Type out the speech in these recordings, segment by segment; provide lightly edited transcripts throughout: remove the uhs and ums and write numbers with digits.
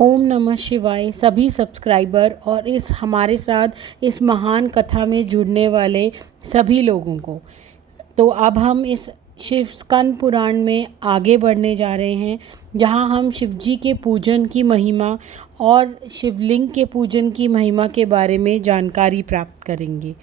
ओम नमः शिवाय सभी सब्सक्राइबर और इस हमारे साथ इस महान कथा में जुड़ने वाले सभी लोगों को। तो अब हम इस शिव स्कंद पुराण में आगे बढ़ने जा रहे हैं, जहां हम शिव जी के पूजन की महिमा और शिवलिंग के पूजन की महिमा के बारे में जानकारी प्राप्त करेंगे।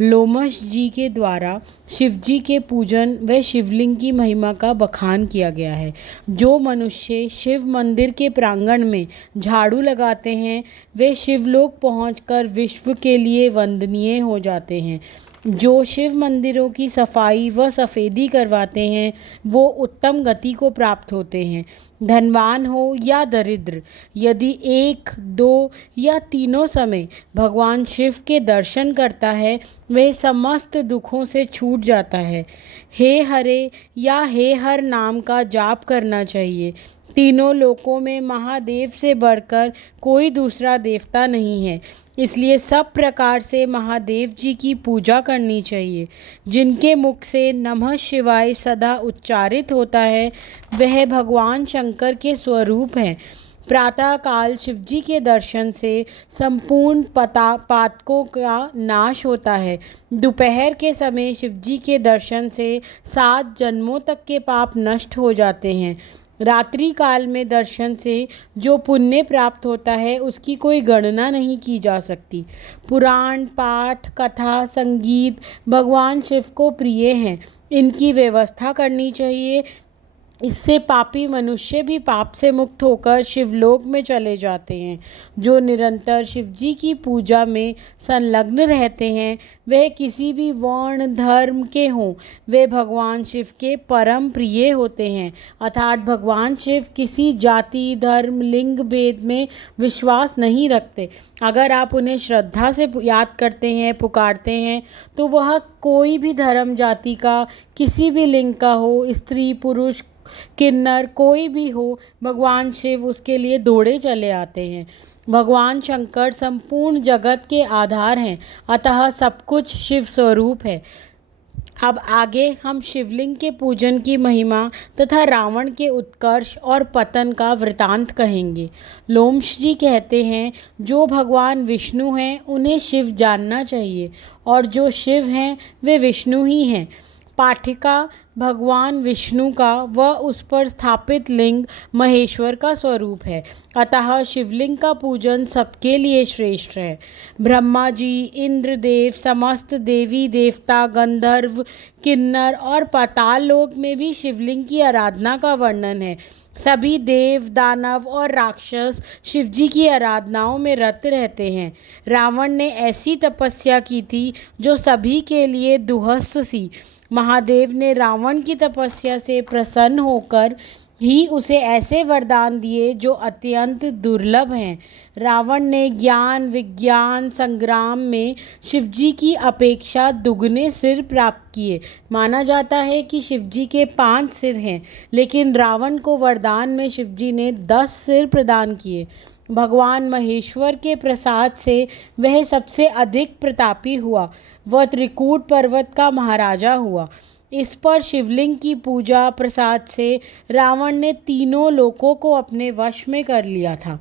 लोमश जी के द्वारा शिव जी के पूजन व शिवलिंग की महिमा का बखान किया गया है। जो मनुष्य शिव मंदिर के प्रांगण में झाड़ू लगाते हैं वे शिवलोक पहुंचकर विश्व के लिए वंदनीय हो जाते हैं। जो शिव मंदिरों की सफाई व सफ़ेदी करवाते हैं वो उत्तम गति को प्राप्त होते हैं। धनवान हो या दरिद्र, यदि एक, दो या तीनों समय भगवान शिव के दर्शन करता है वह समस्त दुखों से छूट जाता है। हे हरे या हे हर नाम का जाप करना चाहिए। तीनों लोकों में महादेव से बढ़कर कोई दूसरा देवता नहीं है, इसलिए सब प्रकार से महादेव जी की पूजा करनी चाहिए। जिनके मुख से नमः शिवाय सदा उच्चारित होता है वह भगवान शंकर के स्वरूप हैं। प्रातः काल शिवजी के दर्शन से संपूर्ण पातकों का नाश होता है। दोपहर के समय शिवजी के दर्शन से 7 जन्मों तक के पाप नष्ट हो जाते हैं। रात्रि काल में दर्शन से जो पुण्य प्राप्त होता है उसकी कोई गणना नहीं की जा सकती। पुराण पाठ, कथा, संगीत भगवान शिव को प्रिय हैं। इनकी व्यवस्था करनी चाहिए। इससे पापी मनुष्य भी पाप से मुक्त होकर शिवलोक में चले जाते हैं। जो निरंतर शिवजी की पूजा में संलग्न रहते हैं वह किसी भी वर्ण धर्म के हों, वे भगवान शिव के परम प्रिय होते हैं। अर्थात भगवान शिव किसी जाति, धर्म, लिंग भेद में विश्वास नहीं रखते। अगर आप उन्हें श्रद्धा से याद करते हैं, पुकारते हैं, तो वह कोई भी धर्म, जाति का, किसी भी लिंग का हो, स्त्री, पुरुष, किन्नर कोई भी हो, भगवान शिव उसके लिए दौड़े चले आते हैं। भगवान शंकर संपूर्ण जगत के आधार हैं, अतः सब कुछ शिव स्वरूप है। अब आगे हम शिवलिंग के पूजन की महिमा तथा रावण के उत्कर्ष और पतन का वृतांत कहेंगे। लोमश जी कहते हैं, जो भगवान विष्णु हैं उन्हें शिव जानना चाहिए और जो शिव हैं वे विष्णु ही हैं। पाठिका भगवान विष्णु का व उस पर स्थापित लिंग महेश्वर का स्वरूप है, अतः शिवलिंग का पूजन सबके लिए श्रेष्ठ है। ब्रह्मा जी, इंद्रदेव, समस्त देवी देवता, गंधर्व, किन्नर और पाताल लोक में भी शिवलिंग की आराधना का वर्णन है। सभी देव, दानव और राक्षस शिवजी की आराधनाओं में रत रहते हैं। रावण ने ऐसी तपस्या की थी जो सभी के लिए दुहस्त थी। महादेव ने रावण की तपस्या से प्रसन्न होकर ही उसे ऐसे वरदान दिए जो अत्यंत दुर्लभ हैं। रावण ने ज्ञान, विज्ञान, संग्राम में शिवजी की अपेक्षा दुगने सिर प्राप्त किए। माना जाता है कि शिवजी के 5 सिर हैं, लेकिन रावण को वरदान में शिवजी ने 10 सिर प्रदान किए। भगवान महेश्वर के प्रसाद से वह सबसे अधिक प्रतापी हुआ। वह त्रिकूट पर्वत का महाराजा हुआ। इस पर शिवलिंग की पूजा प्रसाद से रावण ने तीनों लोकों को अपने वश में कर लिया था।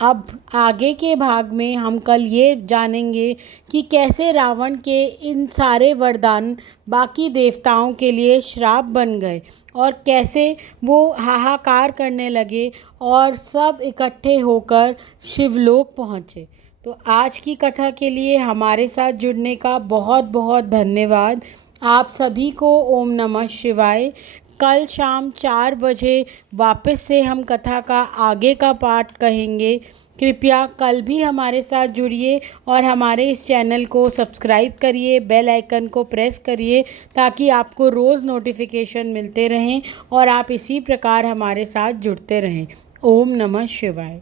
अब आगे के भाग में हम कल ये जानेंगे कि कैसे रावण के इन सारे वरदान बाकी देवताओं के लिए श्राप बन गए और कैसे वो हाहाकार करने लगे और सब इकट्ठे होकर शिवलोक पहुँचे। तो आज की कथा के लिए हमारे साथ जुड़ने का बहुत बहुत धन्यवाद। आप सभी को ओम नमः शिवाय। कल शाम 4 बजे वापस से हम कथा का आगे का पाठ कहेंगे। कृपया कल भी हमारे साथ जुड़िए और हमारे इस चैनल को सब्सक्राइब करिए, बेल आइकन को प्रेस करिए ताकि आपको रोज़ नोटिफिकेशन मिलते रहें और आप इसी प्रकार हमारे साथ जुड़ते रहें। ओम नमः शिवाय।